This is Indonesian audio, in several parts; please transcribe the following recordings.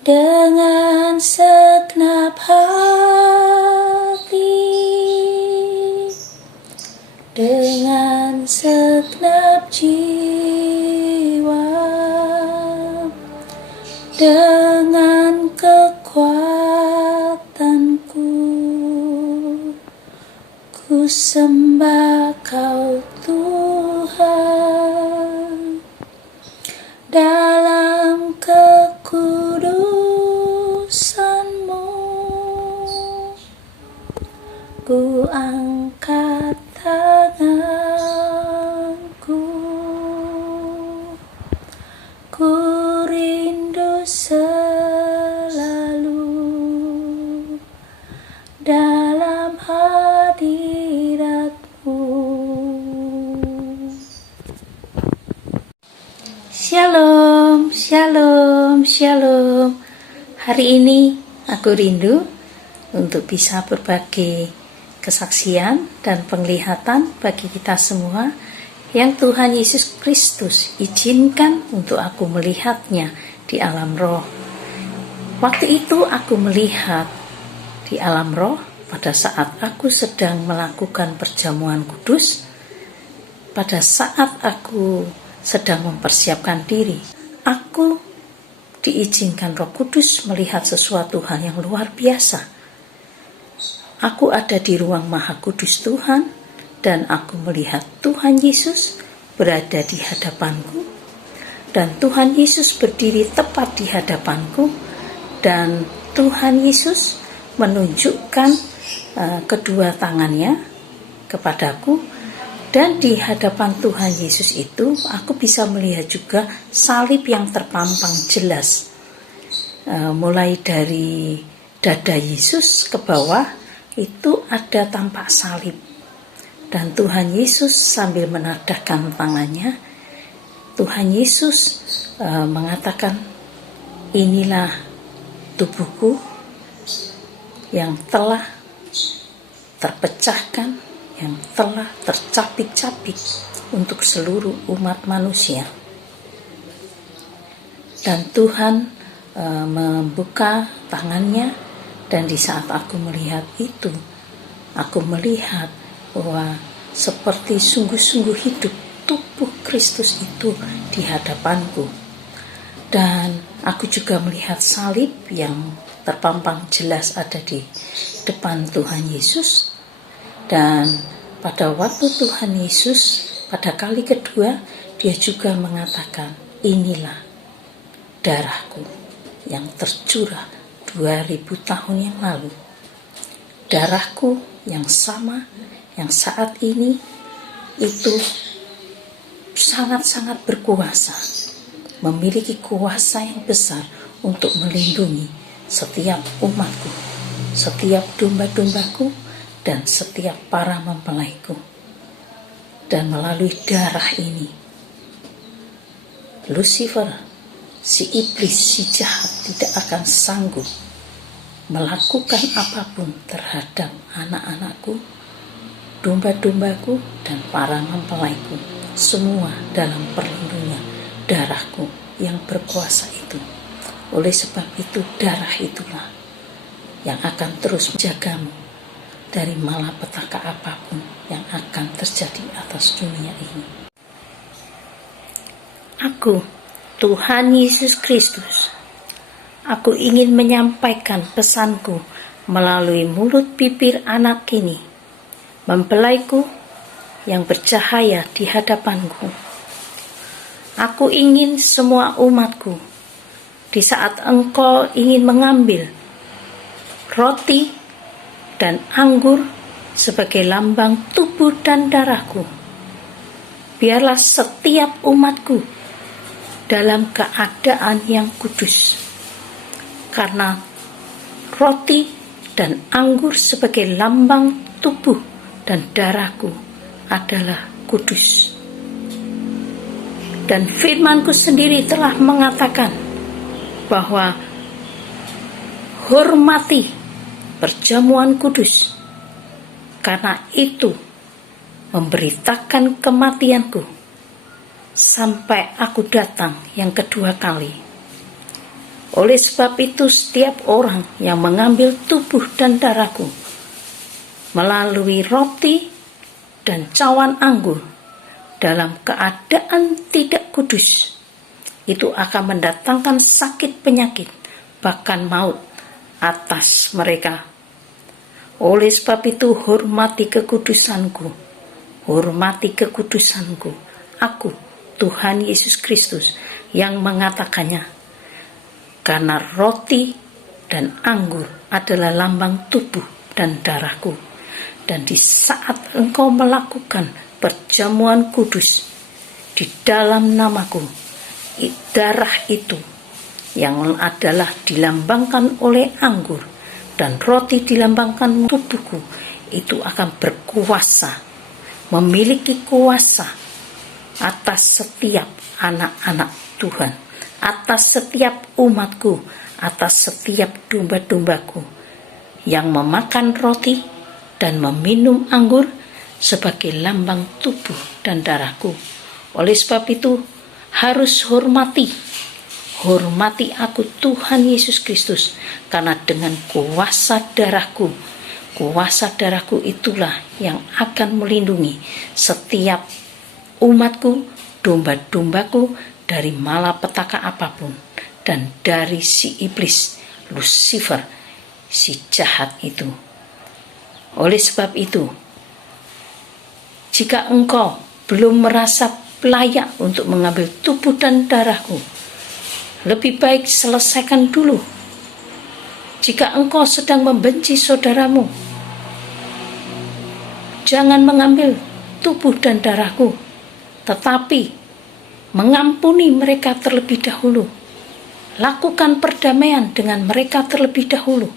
dengan segenap hati, dengan segenap jiwa, dengan kekuatanku, ku sembah Kau Tuhan. Dalam kekudusan-Mu, ku angkat tanganku, ku rindu selalu dalam hadirat-Mu. Shalom, shalom, shalom. Hari ini aku rindu untuk bisa berbagi kesaksian dan penglihatan bagi kita semua yang Tuhan Yesus Kristus izinkan untuk aku melihatnya di alam roh. Waktu itu aku melihat di alam roh pada saat aku sedang melakukan perjamuan kudus, pada saat aku sedang mempersiapkan diri, aku diizinkan Roh Kudus melihat sesuatu hal yang luar biasa. Aku ada di ruang Maha Kudus Tuhan, dan aku melihat Tuhan Yesus berada di hadapanku, dan Tuhan Yesus berdiri tepat di hadapanku, dan Tuhan Yesus menunjukkan kedua tangannya kepadaku. Dan di hadapan Tuhan Yesus itu, aku bisa melihat juga salib yang terpampang jelas. Mulai dari dada Yesus ke bawah, itu ada tampak salib. Dan Tuhan Yesus sambil menadahkan tangannya, Tuhan Yesus mengatakan, inilah tubuhku yang telah terpecahkan, yang telah tercapik-capik untuk seluruh umat manusia. Dan Tuhan membuka tangannya, dan di saat aku melihat itu, aku melihat bahwa seperti sungguh-sungguh hidup tubuh Kristus itu di hadapanku. Dan aku juga melihat salib yang terpampang jelas ada di depan Tuhan Yesus. Dan pada waktu Tuhan Yesus pada kali kedua, dia juga mengatakan, inilah darahku yang tercurah 2000 tahun yang lalu. Darahku yang sama, yang saat ini itu sangat-sangat berkuasa, memiliki kuasa yang besar untuk melindungi setiap umatku, setiap domba-dombaku, dan setiap para mempelaiku. Dan melalui darah ini, Lucifer, si iblis, si jahat tidak akan sanggup melakukan apapun terhadap anak-anakku, domba-dombaku, dan para mempelaiku. Semua dalam perlindungan darahku yang berkuasa itu. Oleh sebab itu, darah itulah yang akan terus menjagamu dari malapetaka apapun yang akan terjadi atas dunia ini. Aku, Tuhan Yesus Kristus, aku ingin menyampaikan pesanku melalui mulut bibir anak ini, mempelaiku yang bercahaya di hadapanku. Aku ingin semua umatku, di saat engkau ingin mengambil roti dan anggur sebagai lambang tubuh dan darahku, biarlah setiap umatku dalam keadaan yang kudus, karena roti dan anggur sebagai lambang tubuh dan darahku adalah kudus. Dan firman-Ku sendiri telah mengatakan bahwa hormati perjamuan kudus, karena itu memberitakan kematianku sampai aku datang yang kedua kali. Oleh sebab itu setiap orang yang mengambil tubuh dan darahku melalui roti dan cawan anggur dalam keadaan tidak kudus, itu akan mendatangkan sakit penyakit, bahkan maut atas mereka. Oleh sebab itu hormati kekudusanku, hormati kekudusanku. Aku, Tuhan Yesus Kristus, yang mengatakannya. Karena roti dan anggur adalah lambang tubuh dan darahku. Dan di saat engkau melakukan perjamuan kudus di dalam namaku, darah itu yang adalah dilambangkan oleh anggur dan roti dilambangkan tubuhku, itu akan berkuasa, memiliki kuasa atas setiap anak-anak Tuhan, atas setiap umatku, atas setiap domba-dombaku yang memakan roti dan meminum anggur sebagai lambang tubuh dan darahku. Oleh sebab itu harus hormati aku Tuhan Yesus Kristus, karena dengan kuasa darahku itulah yang akan melindungi setiap umatku, domba-dombaku dari malapetaka apapun dan dari si iblis, Lucifer, si jahat itu. Oleh sebab itu, jika engkau belum merasa layak untuk mengambil tubuh dan darahku, lebih baik selesaikan dulu. Jika engkau sedang membenci saudaramu, jangan mengambil tubuh dan darahku, tetapi mengampuni mereka terlebih dahulu. Lakukan perdamaian dengan mereka terlebih dahulu,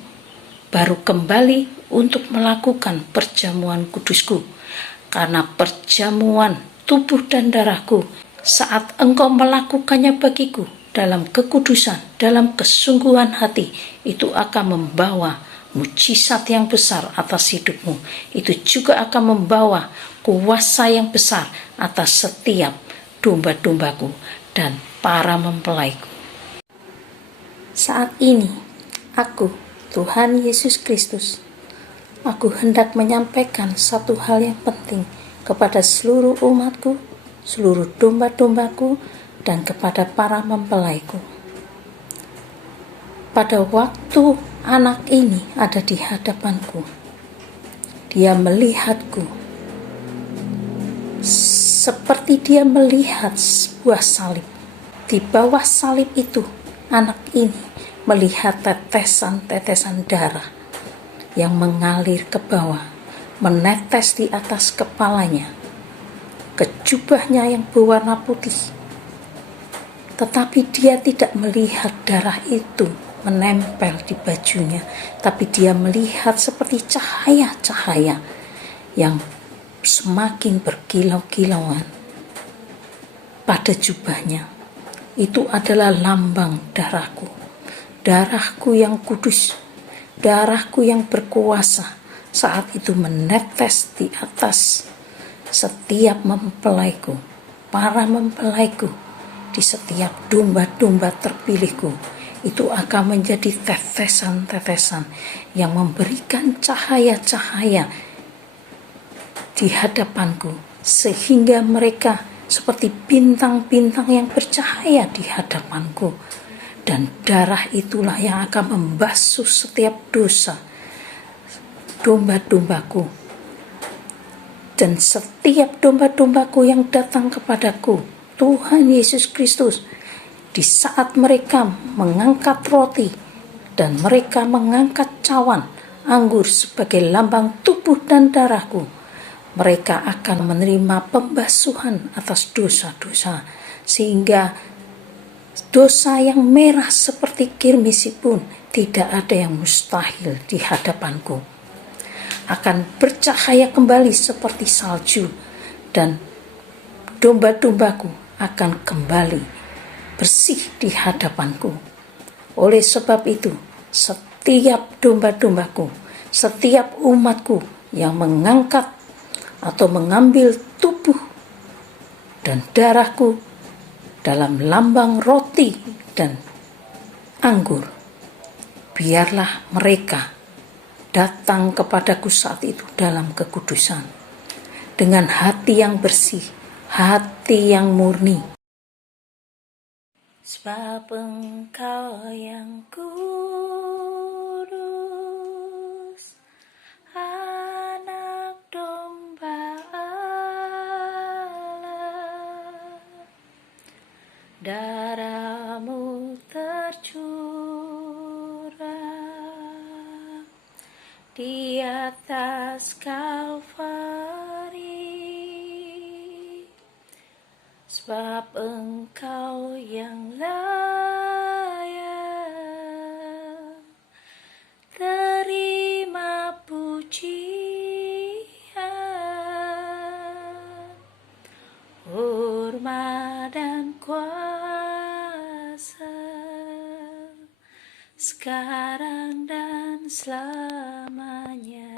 baru kembali untuk melakukan perjamuan kudusku. Karena perjamuan tubuh dan darahku, saat engkau melakukannya bagiku dalam kekudusan, dalam kesungguhan hati, itu akan membawa mujizat yang besar atas hidupmu. Itu juga akan membawa kuasa yang besar atas setiap domba-dombaku dan para mempelaiku. Saat ini, aku, Tuhan Yesus Kristus, aku hendak menyampaikan satu hal yang penting kepada seluruh umatku, seluruh domba-dombaku, dan kepada para mempelaiku. Pada waktu anak ini ada di hadapanku, dia melihatku seperti dia melihat sebuah salib. Di bawah salib itu, anak ini melihat tetesan-tetesan darah yang mengalir ke bawah, menetes di atas kepalanya, ke jubahnya yang berwarna putih. Tetapi dia tidak melihat darah itu menempel di bajunya, tapi dia melihat seperti cahaya-cahaya yang semakin berkilau-kilauan pada jubahnya. Itu adalah lambang darahku, darahku yang kudus, darahku yang berkuasa saat itu menetes di atas setiap mempelaiku, para mempelaiku, di setiap domba-domba terpilihku. Itu akan menjadi tetesan-tetesan yang memberikan cahaya-cahaya di hadapanku, sehingga mereka seperti bintang-bintang yang bercahaya di hadapanku. Dan darah itulah yang akan membasuh setiap dosa domba-dombaku. Dan setiap domba-dombaku yang datang kepadaku, Tuhan Yesus Kristus, di saat mereka mengangkat roti dan mereka mengangkat cawan anggur sebagai lambang tubuh dan darahku, mereka akan menerima pembasuhan atas dosa-dosa, sehingga dosa yang merah seperti kirmisi pun tidak ada yang mustahil di hadapanku. Akan bercahaya kembali seperti salju, dan domba-dombaku akan kembali bersih di hadapanku. Oleh sebab itu, setiap domba-dombaku, setiap umatku yang mengangkat atau mengambil tubuh dan darahku dalam lambang roti dan anggur. Biarlah mereka datang kepadaku saat itu dalam kekudusan, dengan hati yang bersih, hati yang murni. Sebab Engkau yang kudus, anak domba Allah, darah-Mu tercurah di atas Kalvari. Sebab Engkau yang layak terima pujian, hormat dan kuasa, sekarang dan selamanya.